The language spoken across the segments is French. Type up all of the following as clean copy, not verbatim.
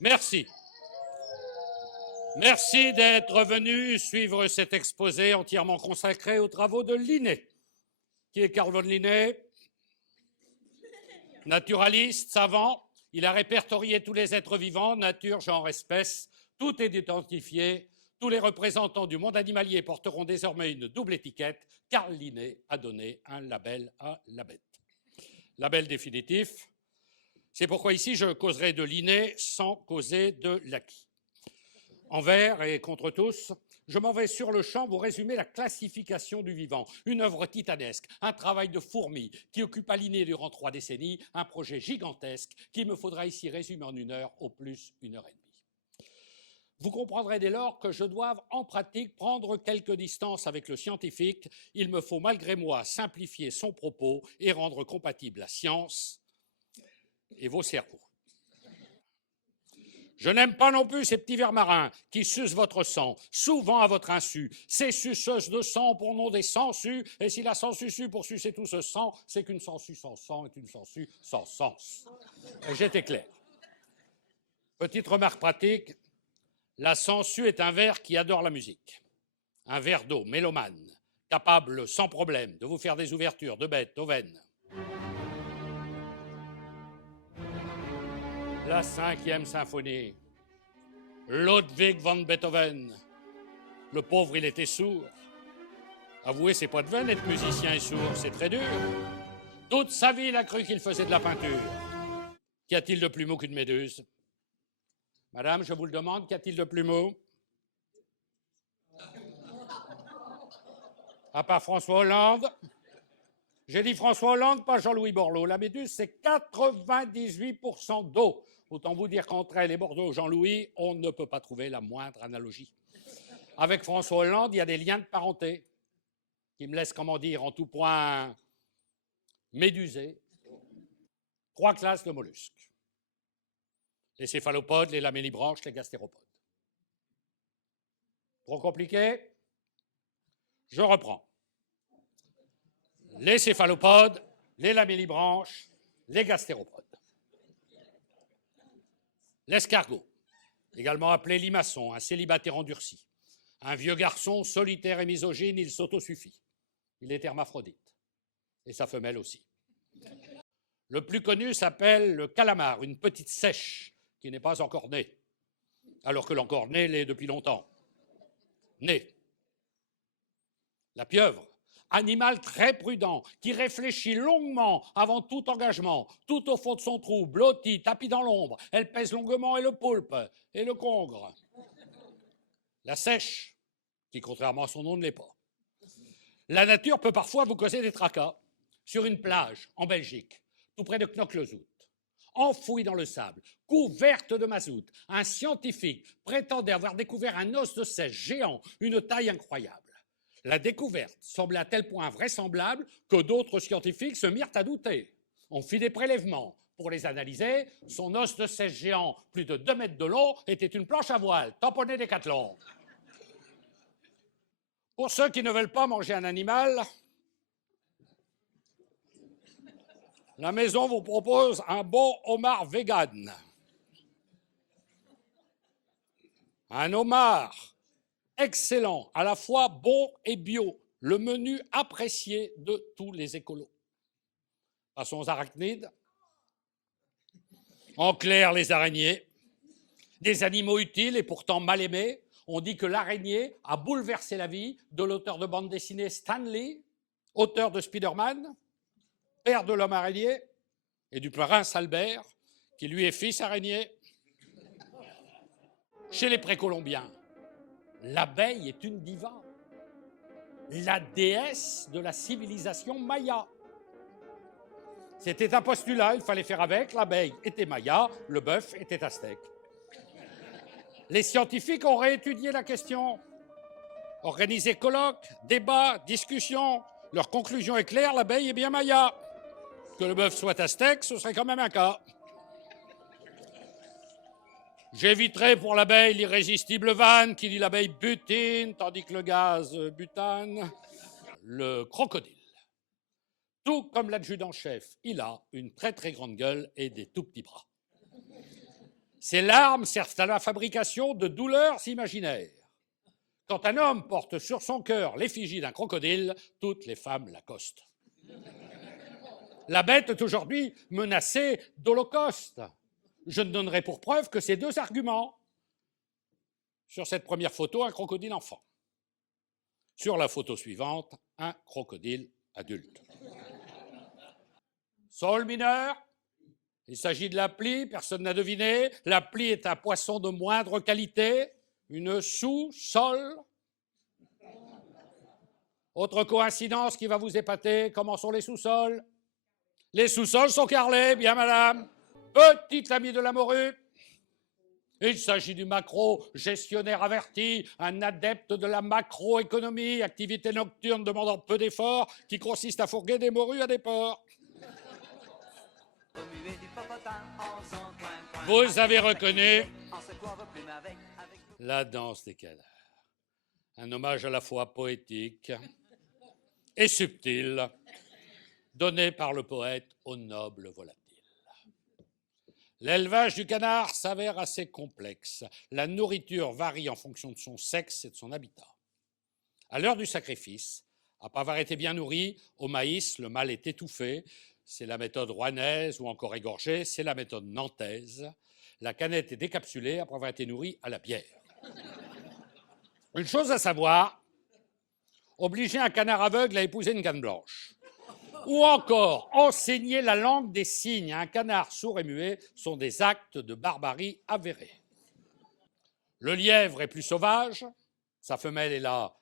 Merci. Merci d'être venu suivre cet exposé entièrement consacré aux travaux de Linné. Qui est Carl von Linné? Naturaliste, savant, il a répertorié tous les êtres vivants, nature, genre, espèce, tout est identifié. Tous les représentants du monde animalier porteront désormais une double étiquette. Carl Linné a donné un label à la bête. Label définitif. C'est pourquoi ici je causerai de Linné sans causer de l'acquis. Envers et contre tous, je m'en vais sur le champ vous résumer la classification du vivant, une œuvre titanesque, un travail de fourmi qui occupa Linné durant 3 décennies, un projet gigantesque qu'il me faudra ici résumer en 1 heure, au plus 1 heure et demie. Vous comprendrez dès lors que je dois en pratique prendre quelques distances avec le scientifique. Il me faut malgré moi simplifier son propos et rendre compatible la science et vos cerveaux. Je n'aime pas non plus ces petits vers marins qui sucent votre sang, souvent à votre insu. Ces suceuses de sang pour nom des sangsues, et si la sangsue pour sucer tout ce sang, c'est qu'une sangsue sans sang est une sangsue sans sens. J'étais clair. Petite remarque pratique, la sangsue est un ver qui adore la musique. Un verre d'eau mélomane, capable sans problème de vous faire des ouvertures de bêtes aux veines. La 5e symphonie, Ludwig van Beethoven. Le pauvre, il était sourd. Avouez, c'est pas de veine être musicien et sourd, c'est très dur. Toute sa vie, il a cru qu'il faisait de la peinture. Qu'y a-t-il de plus mou qu'une méduse? Madame, je vous le demande, qu'y a-t-il de plus mou? À part François Hollande? J'ai dit François Hollande, pas Jean-Louis Borloo. La méduse, c'est 98% d'eau. Autant vous dire qu'entre elle et Bordeaux, Jean-Louis, on ne peut pas trouver la moindre analogie. Avec François Hollande, il y a des liens de parenté qui me laissent, comment dire, en tout point médusé. 3 classes de mollusques. Les céphalopodes, les lamellibranches, les gastéropodes. Trop compliqué? Je reprends. Les céphalopodes, les lamellibranches, les gastéropodes. L'escargot, également appelé limaçon, un célibataire endurci. Un vieux garçon solitaire et misogyne, il s'autosuffit. Il est hermaphrodite. Et sa femelle aussi. Le plus connu s'appelle le calamar, une petite sèche qui n'est pas encore née, alors que l'encore-né l'est depuis longtemps. Né. La pieuvre, animal très prudent, qui réfléchit longuement avant tout engagement, tout au fond de son trou, blotti, tapis dans l'ombre. Elle pèse longuement et le poulpe, et le congre. La sèche, qui contrairement à son nom ne l'est pas. La nature peut parfois vous causer des tracas. Sur une plage, en Belgique, tout près de Knokke-le-Zout, enfouie dans le sable, couverte de mazout, un scientifique prétendait avoir découvert un os de sèche géant, une taille incroyable. La découverte semblait à tel point vraisemblable que d'autres scientifiques se mirent à douter. On fit des prélèvements pour les analyser. Son os de sèche géant, plus de 2 mètres de long, était une planche à voile, tamponnée Décathlon. Pour ceux qui ne veulent pas manger un animal, la maison vous propose un bon homard vegan. Un homard excellent, à la fois bon et bio, le menu apprécié de tous les écolos. Passons aux arachnides. En clair, les araignées, des animaux utiles et pourtant mal aimés. On dit que l'araignée a bouleversé la vie de l'auteur de bande dessinée Stan Lee, auteur de Spider-Man, père de l'homme araignée, et du prince Albert, qui lui est fils araignée. Chez les précolombiens, l'abeille est une diva, la déesse de la civilisation maya. C'était un postulat, il fallait faire avec, l'abeille était maya, le bœuf était aztèque. Les scientifiques ont réétudié la question, organisé colloques, débats, discussions. Leur conclusion est claire, l'abeille est bien maya. Que le bœuf soit aztèque, ce serait quand même un cas. J'éviterai pour l'abeille l'irrésistible vanne qui dit l'abeille butine, tandis que le gaz butane. Le crocodile. Tout comme l'adjudant-chef, il a une très très grande gueule et des tout petits bras. Ces larmes servent à la fabrication de douleurs imaginaires. Quand un homme porte sur son cœur l'effigie d'un crocodile, toutes les femmes l'accostent. La bête est aujourd'hui menacée d'holocauste. Je ne donnerai pour preuve que ces deux arguments. Sur cette première photo, un crocodile enfant. Sur la photo suivante, un crocodile adulte. Sol mineur, il s'agit de la plie, personne n'a deviné. La plie est un poisson de moindre qualité, une sous-sol. Autre coïncidence qui va vous épater, comment sont les sous-sols? Les sous-sols sont carrelés, bien madame. Petite amie de la morue. Il s'agit du macro, gestionnaire averti, un adepte de la macroéconomie, activité nocturne demandant peu d'efforts, qui consiste à fourguer des morues à des porcs. Vous avez reconnu la danse des cadavres. Un hommage à la fois poétique et subtil, donné par le poète au noble volatile. L'élevage du canard s'avère assez complexe. La nourriture varie en fonction de son sexe et de son habitat. À l'heure du sacrifice, après avoir été bien nourri, au maïs, le mâle est étouffé. C'est la méthode rouennaise ou encore égorgée, c'est la méthode nantaise. La canette est décapsulée après avoir été nourrie à la bière. Une chose à savoir, obliger un canard aveugle à épouser une canne blanche. Ou encore, enseigner la langue des signes à un canard sourd et muet sont des actes de barbarie avérés. Le lièvre est plus sauvage, sa femelle est la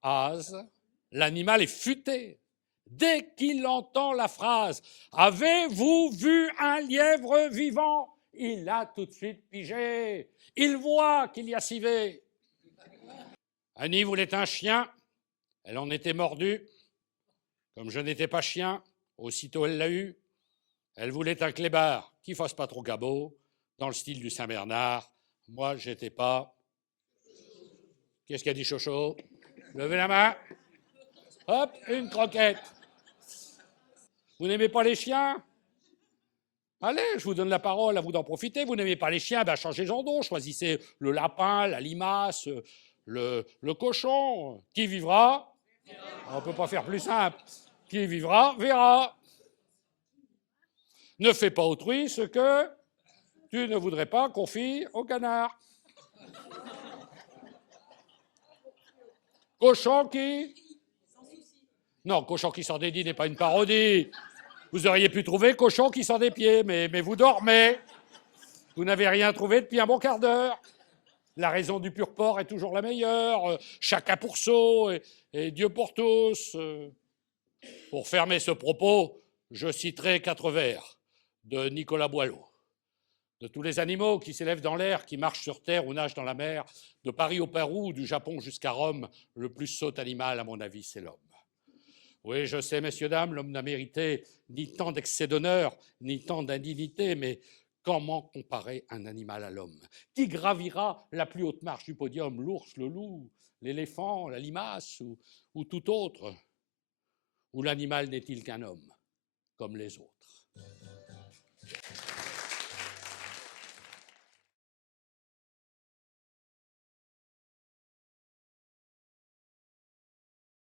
hase, l'animal est futé. Dès qu'il entend la phrase « Avez-vous vu un lièvre vivant ?» il a tout de suite pigé. Il voit qu'il y a civé. Annie voulait un chien, elle en était mordue. Comme je n'étais pas chien, aussitôt elle l'a eu. Elle voulait un clébard qui fasse pas trop cabot, dans le style du Saint-Bernard. Moi, j'étais pas. Qu'est-ce qu'a dit Chocho? Levez la main. Hop, une croquette. Vous n'aimez pas les chiens? Allez, je vous donne la parole, à vous d'en profiter. Vous n'aimez pas les chiens, ben changez-en d'eau. Choisissez le lapin, la limace, le cochon. Qui vivra? On ne peut pas faire plus simple. Qui vivra, verra. Ne fais pas autrui ce que tu ne voudrais pas qu'on fie au canard. Cochon qui? Non, cochon qui sort des dits n'est pas une parodie. Vous auriez pu trouver cochon qui sort des pieds, mais vous dormez. Vous n'avez rien trouvé depuis un bon quart d'heure. La raison du pur porc est toujours la meilleure. Chacun pour soi et Dieu pour tous. Pour fermer ce propos, je citerai 4 vers de Nicolas Boileau. De tous les animaux qui s'élèvent dans l'air, qui marchent sur terre ou nagent dans la mer, de Paris au Pérou, du Japon jusqu'à Rome, le plus sot animal, à mon avis, c'est l'homme. Oui, je sais, messieurs, dames, l'homme n'a mérité ni tant d'excès d'honneur, ni tant d'indignité, mais comment comparer un animal à l'homme? Qui gravira la plus haute marche du podium? L'ours, le loup, l'éléphant, la limace ou tout autre? Ou l'animal n'est-il qu'un homme, comme les autres?